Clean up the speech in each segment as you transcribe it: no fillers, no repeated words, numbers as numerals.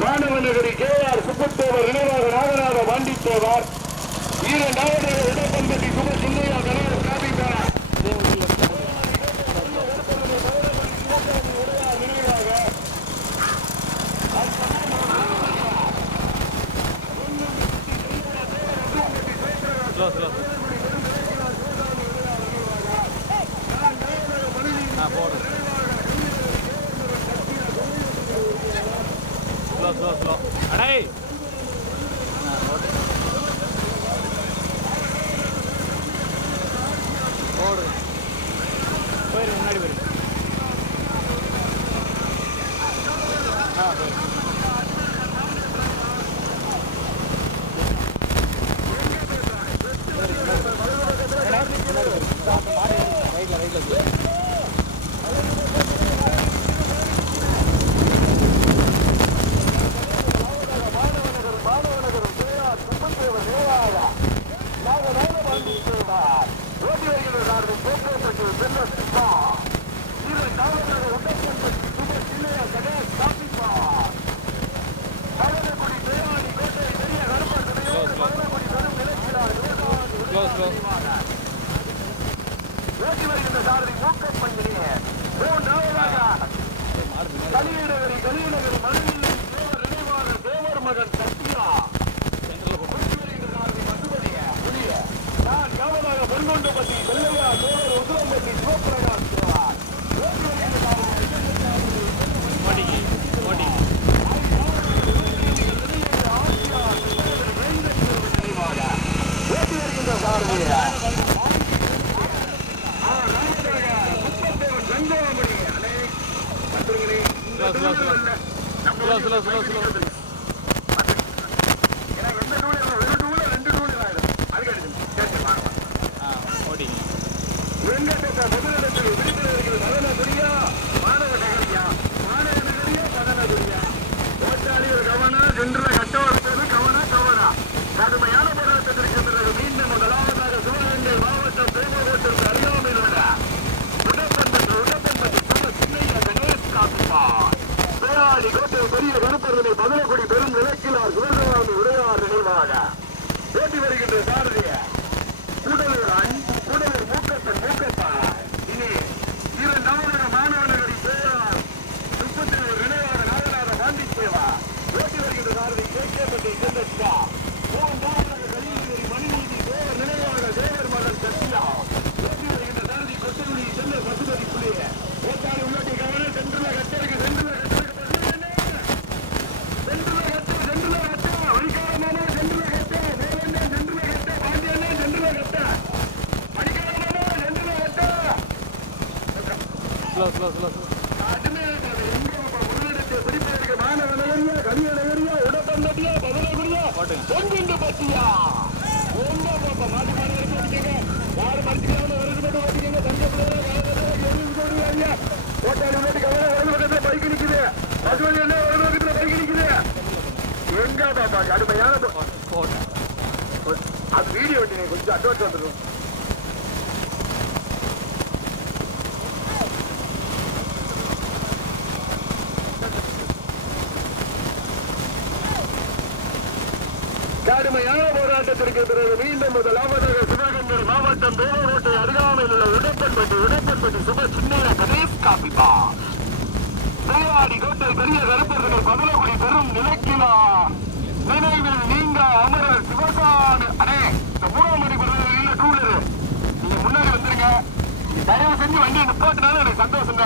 மாணவநகரி KR சுப்பத்தேவர் நினைவாக நாகராஜ வாண்டித்தேவர் இரண்டாவது இடப்பன்பட்டி சுப சிந்தையா கணவர் காப்பித்தார் கடுமையான போராட்டத்திற்கு பிறகு மீண்டும் முதலாவதாக சிவகங்கை மாவட்டம் தேவகோட்டிற்கு அருகாமையில் உள்ள உடப்பன்பட்டி சும சின்னையா கணேஷ் காப்பிப்பார் பேராளி கோட்டை பெரிய கருப்பர்களை பதிலக்குடி பெரும் நிலக்கிலார் சிவகாமி உடையார் நினைவாக போட்டி வருகின்ற சாரதிய கூடலூர் மூக்கத்தார் இனி இரண்டாவது மாணவநகரி பேரார் சுப்பத்தேவர் நினைவாக நாகநாத பாண்டிச்சேவா போட்டி வருகின்ற சாரதி KK பட்டி சென்றா மூன்றாவது பிடிப்பதற்கு மாணவ நகரியா கலிய நகரியா உடம்பண்டியா பதினகுடியா பொங்குண்டு பட்டியா மாட்டு மாடு ஓட்டிக்கங்க யாரு மறுத்துக்காம வருது மட்டும் ஓட்டிக்கங்க தஞ்சை பைக் நிக்குது பசுவலி என்ன ஒரு பக்கத்துல பைக் நிக்குது எங்க பாப்பா கடுமையான அது வீடியோ வெட்டி கொஞ்சம் அட்வான்ஸ் வந்துடும். கடுமையான போராட்டத்திற்கு பிறகு மீண்டும் முதலாவதாக சிவகங்கை மாவட்டம் வேலூரோட்டை அருகாமையில் உள்ள உடப்பன்பட்டி சுப சின்னையா கணேஷ் காப்பிப்பா வேளாடி கோட்டை பெரிய கருப்பர்கள் பதிலகுடி பெரும் நிலக்கிலா நினைவில் நீங்க அமரர் சிவகாமி அடே இந்த 3 மணி இல்ல டூலரு நீங்க முன்னாடி வந்துருங்க. தயவு செஞ்சு வண்டியை நிப்பாட்டினாலும் எனக்கு சந்தோஷங்க.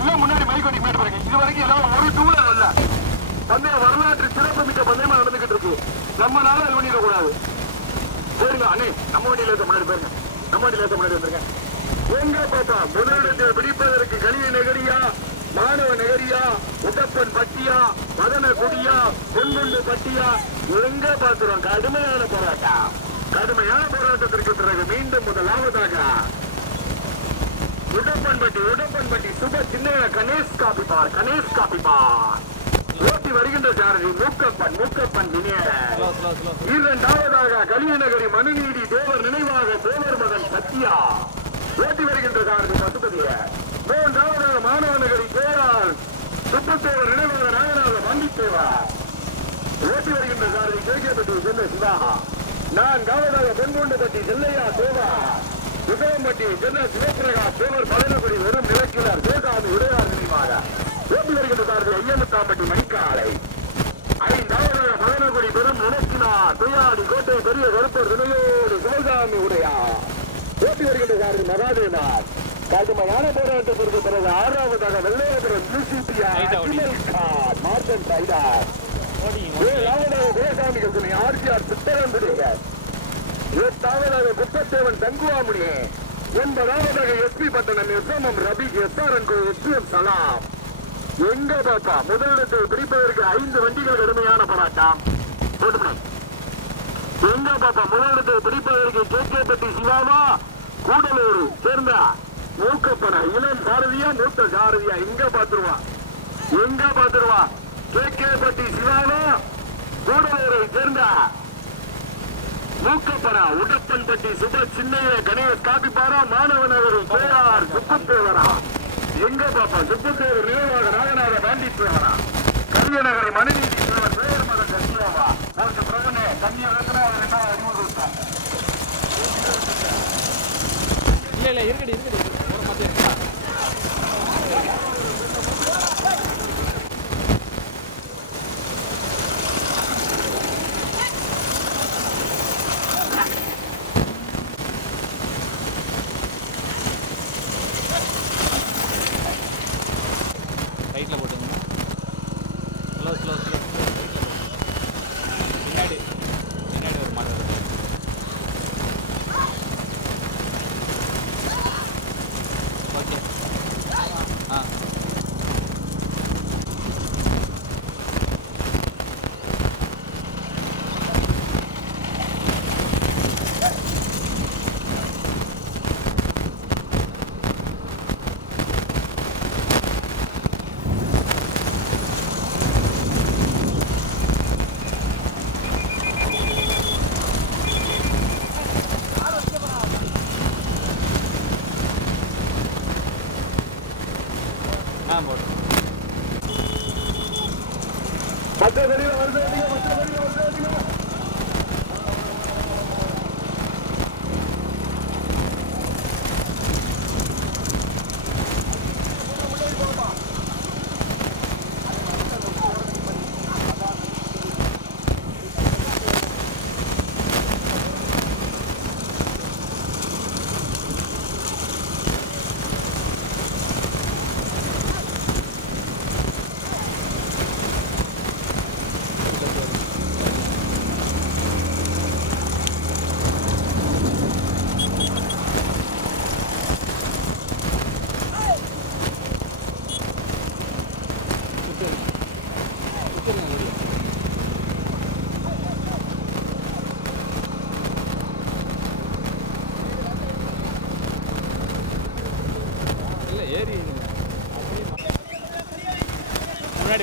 இல்ல முன்னாடி மைக் வண்டி போயிட்டு பாருங்க. இது வரைக்கும் எல்லாம் ஒரு டூலர் இல்ல பந்தய வரலாற்று சிறப்பு மிக்க பந்தயமா நடந்துகிட்டு இருக்கு. நம்மளால அது பண்ணிடக்கூடாது. சரிங்களா அண்ணே நம்ம வண்டியில இருக்க முன்னாடி போயிருங்க. நம்ம வண்டியில இருக்க முன்னாடி வந்துருங்க. எங்க பாப்பா முதலிடத்தை பிடிப்பதற்கு கலிய நகரியா மாணவ நகரியா உடப்பன் பட்டியா மதன குடியா பொன்குண்டு பட்டியா எங்க பாத்துறோம். கடுமையான போராட்டத்திற்கு பிறகு மீண்டும் முதலாவதாக உடப்பன்பட்டி சுப சின்னையா கணேஷ் காப்பிப்பா ஓட்டி வருகின்ற சாரதி மூக்கப்பன் இரண்டாவதாக கலியநகரி மனுநீதி தேவர் நினைவாக தேவர் மகன் சத்யா ஓட்டி வருகின்ற சாரதி பசுபதிய. மூன்றாவதாக மாணவ நகரி தேவால் சுப்பத்தேவர் நினைவாக நாகநாத பாண்டித்தேவா ஓட்டி வருகின்ற சாரதி கேகேபட்டி செல்ல சிவாகா. நான்காவதாக பொன்குண்டுபட்டி செல்லையா தேவா உதவம்பட்டி சென்ன சிவபிரகாஷ் தேவர் பதினகுடி வெறும் நிலக்கிலார் தேசாமி உடையார் நினைவாக ஓட்டி வருகின்ற சாரதி ஐயமுத்தாம்பட்டி மணிக்காலை. ஐந்தாவதாக பதினகுடி பெரும் நிலக்கினார் துயாடி கோட்டை பெரிய கருப்பர் துணையோடு சிவகாமி உடையார் ஓட்டி வருகின்ற சாரதி மகாதேவனார். கடுமையான போராட்டத்திற்கு பிறகு ஆறாவதாக வெள்ளையபுரம் மார்டன் சைடார் தேசாமிகள் துணை ஆர்ஜிஆர் சித்தரம்புடையர். எட்டாவதாக குப்பத்தேவன் தங்குவாமுனி. 9ஆவதாக எஸ்பி பட்டணம் எஸ்எம்எம் ரபி எஸ்ஆர்என் எஸ்எம் சலாம். எங்க பாப்பா முதலிடத்தை பிடிப்பதற்கு 5 வண்டிகள் கடுமையான போராட்டம். எங்க பாப்பா முதலிடத்தை பிடிப்பதற்கு கேகேபட்டி சிவாவா கூடலூர் சேர்ந்த மூக்கப்பன இளம் சாரதியா மூத்த சாரதியா எங்க பாத்துருவா கேகேபட்டி சிவாவா கூடலூரை சேர்ந்த மூக்கப்பன உடப்பன்பட்டி சுப சின்னைய கணேஷ் காப்பிப்பாரா மாணவ நகரி கேஆர் சுப்பத்தேவரா எங்க பாப்பா சுப்பத்தேவர் நினைவாக நாகநாத பாண்டித்தேவரா கலியநகரி மனுநீதி தேவர் பேர் மத கல்யாவா ஒரு பிரபுனே கல்யா வேதனை 2 இல்ல இருக்கடி ரைட்ல போட்டுங்க. ஸ்லோ பின்னாடி ஒரு மாடு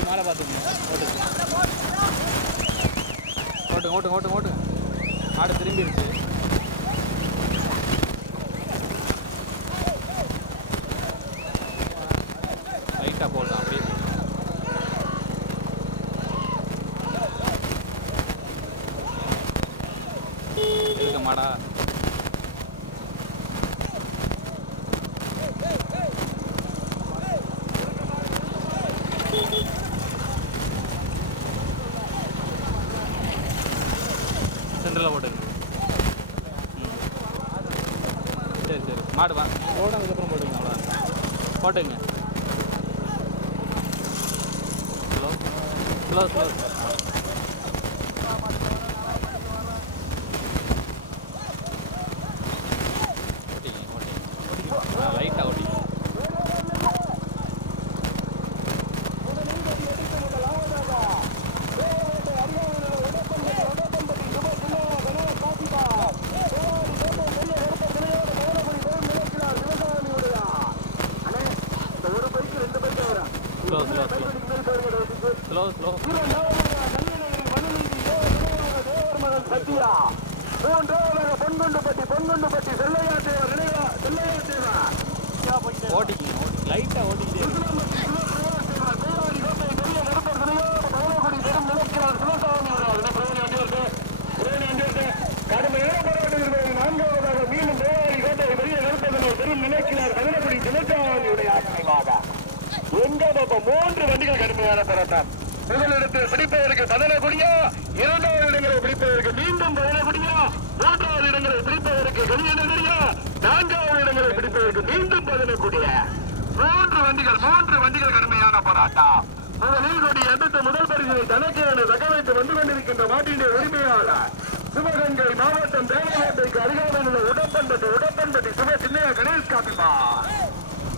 மேலே பார்த்துக்கங்க. ஓட்டுங்க. ஆடு திரும்பி இருக்கு. லைட்டாக போடலாம் அப்படியே. இருக்க மாடா. சென்டரில் போட்டுங்க. சரி மாடு வா போனதுக்கப்புறம் போட்டுங்க. அவ்வளோதான் போட்டுங்க. ஸ்லோ ஓட்டிங்க. லைட்டாக ஓட்டிங்க. ஸ்லோ பொன்குண்டுப்பட்டி ஓட்டிக்கிங்க. லைட்டாக ஓட்டிக்கிட்டே கடுமையான போராட்டத்தில் நான்காவதாக மீண்டும் தேவாரி கோட்டை பெரிய நிறுத்தத்தினை பெரும் நினைக்கிறார் கதனகுடி தினத்தாவணியுடைய ஆத்மீகமாக எங்க பக்கம் 3 வண்டிகள் கடுமையான போராட்டம். முதலிடத்தில் பிடிப்பதற்கு பதனகுடியா, இரண்டாவது இடங்களை பிடிப்பதற்கு மீண்டும் பதனகுடியா, மூன்றாவது இடங்களை பிடிப்பதற்கு கலியநகரியா, நான்காவது இடங்களை பிடிப்பதற்கு மீண்டும் பதனகுடியா. 3 வண்டிகள் கடுமையான போராட்டம். முதலில் கொடி எடுத்து முதல் பரிசினை தனக்கு என தகவலைத்து வந்து கொண்டிருக்கின்ற மாட்டினுடைய உரிமையாளர் சிவகங்கை மாவட்டம் தேவகோட்டைக்கு அருகாமையில் உள்ள உடப்பன்பட்டி சிவ சின்னையா கணேஷ் காப்பிமா.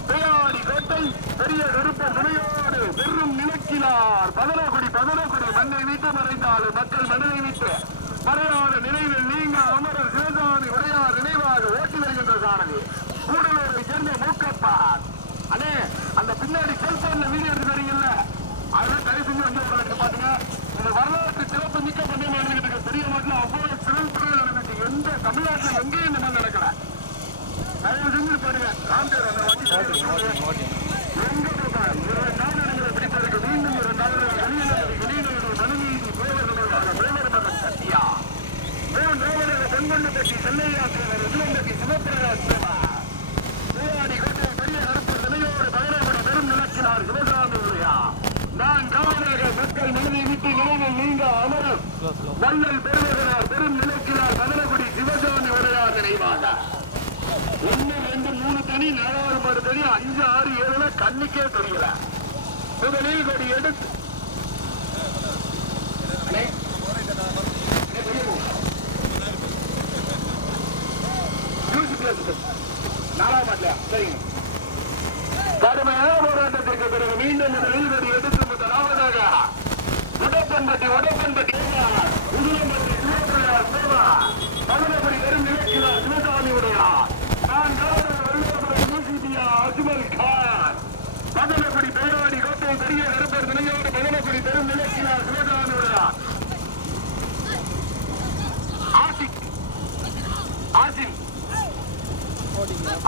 பெரியாடி கோட்டை பெரிய விருப்பம் துணையோடு பெரும் நினைக்கிறார் பதனகுடி மண்ணை விட்டு மறைந்தாலும் மக்கள் மனதை விட்டு மறையாத நினைவில் நீங்க அமரர் சிவசாமி உடையார் நினைவாக ஓட்டி வருகின்ற சாரதி கூடலூரை சேர்ந்த மூக்கப்பார். அண்ணே அந்த பின்னாடி செல்போன்ல வீடியோ எடுத்து தரீங்கல்ல, அதெல்லாம் தயவு செஞ்சு வந்து பாத்துங்க. இந்த வரலாற்று சிறப்பு மிக்க பண்ணி நடந்துகிட்டு பெரிய நாட்டில் அவ்வளவு சிறப்பு நடந்துச்சு. எந்த தமிழ்நாட்டில் எங்கேயும் இந்த மாதிரி நடக்கல. தயவு செஞ்சு பாருங்க. ராம்தேவ் அந்த வண்டி எங்க நாடுகளை பிடிப்பதற்கு மீண்டும் 2 நாடுகள் வெளியினர் மனுநீதி பேரர் சத்தியா பொன்குண்டுப்பட்டி செல்லையா இளம்பட்டி சிவபிரகாஷ் தேவாடி கோட்டை பெரிய அரசு நிலையோடு பதனகுடி பெரும் நிலக்கினார் சிவசாமி உடையா. நான் காவலர்கள் மக்கள் மனதை விட்டு நிலையில் நீங்க அமரும் மன்னல் பெருமகனார் பெரும் நிலைக்கிறார் பதனகுடி சிவசாமி உடையார் நினைவாக. 1, 2, 3 தனி, 4வது தனி, 5, 6, 7 கண்ணுக்கே தெரியல. முதலில் கொடி எடுத்து கடுமையான போராட்டத்திற்கு பிறகு மீண்டும் முதலில் கொடி எடுத்து முதலாவதாக உடப்பன்பட்டி உதுலம்பட்டி சிவபிரகாஷ் தேவா பதனகுடி பெரும் நிலைக்கிறார் சிவசாமி உடையார். நான் அஜ்மல் கான் பதனகுடி பேராடி கோட்டை பெரிய கருப்பர் துணையோடு பதனகுடி பெரும் நிலைக்கிறார் சிவசாமி உடையார்.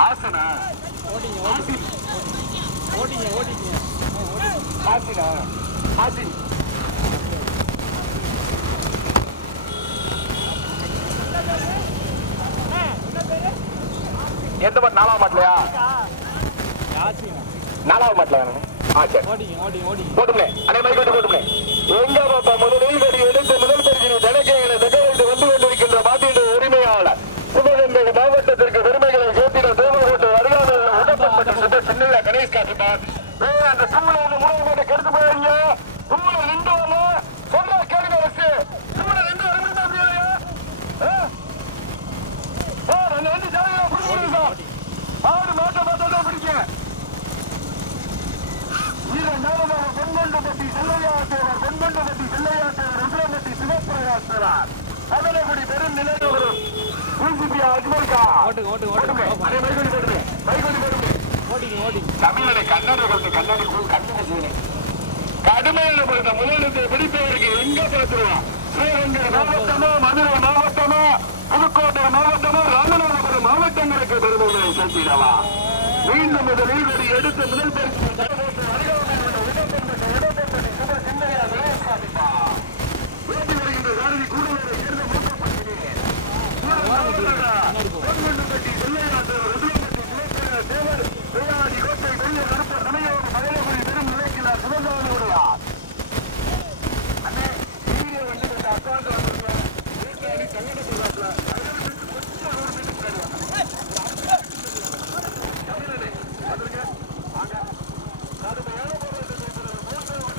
ஆசனா எந்த மாதிரி 4வது மாட்டலையா? 4வது மாட்டல போட்டுமே அதே மாதிரி போட்டுமே. எங்க பாப்பா முதலில் கொடி எடுத்து முதல் பரிசினை தனக்கேன தகவல் வந்து கொண்டிருக்கின்ற மாட்டின் உரிமையாளர் சிவகங்கை மாவட்டத்திற்கு பெருமைகளை சேர்த்திட தேவகோட்டை அருகாமையில் உடப்பன்பட்டி சின்னையா கணேஷ் காப்பிமார். அந்த சும்மலை 3 கோட்டை கெடுத்து போயிருங்க. சும்மலை 2 சொல்ற கேளுங்க. சும்மலை 2 ஆடு மாட்ட பிடிக்க. இரண்டாவதாக பொன்குண்டுப்பட்டி செல்லையா தேவர் உதுலம்பட்டி சிவபிரகாஷ் தேவர் பதனகுடி பெரும் நிலையோடு அஜ்மல் கான் தமிழனை கன்னடர்களுக்கு கன்னடி கடுமையான பொறுத்த முதலிடத்தை பிடிப்பதற்கு எங்க பார்த்துருவான் சிவகங்கை மாவட்டமோ மதுரை மாவட்டமோ புதுக்கோட்டை மாவட்டமோ ராமநாதபுரம் மாவட்டங்களுக்கு பெருமைகளை சேர்த்திடவா மீண்டும் முதலில் ஒரு எடுத்து முதல் பரிசு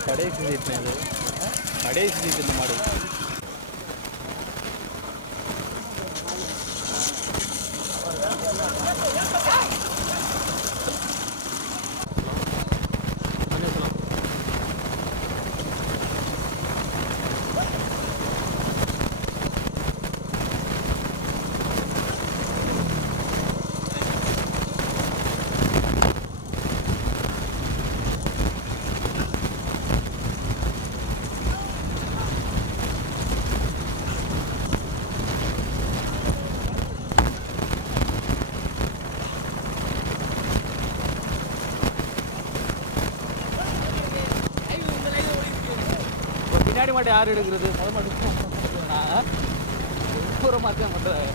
கடைசி சீட்டு கடைசி சீட்டு இந்த மாடு பின்னாடி மாட்டை யார் எடுக்கிறது முதல் மாட்டு ஒரு மாற்றம் பண்ணுறேன்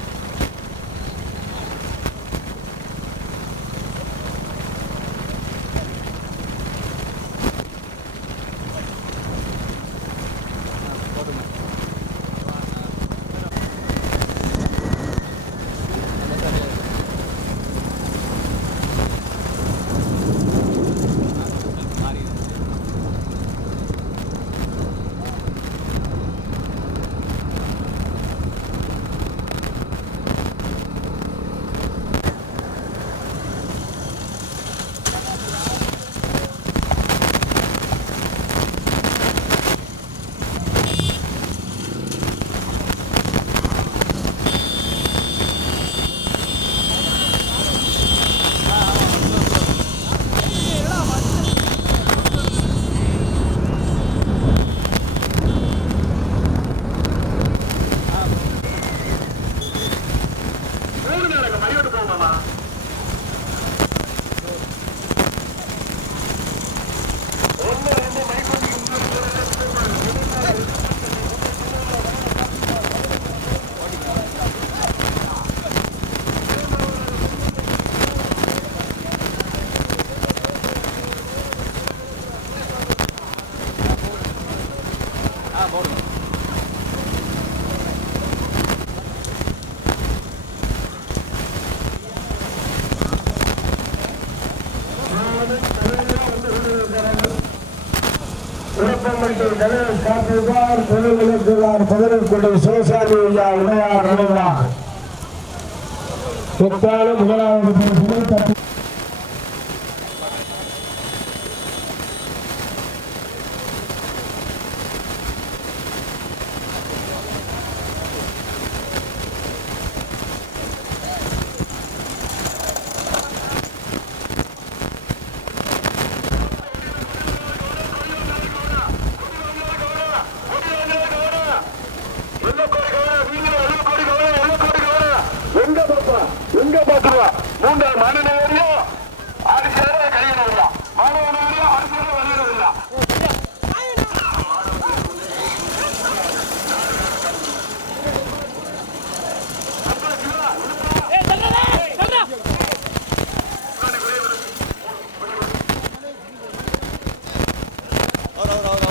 முதலாவது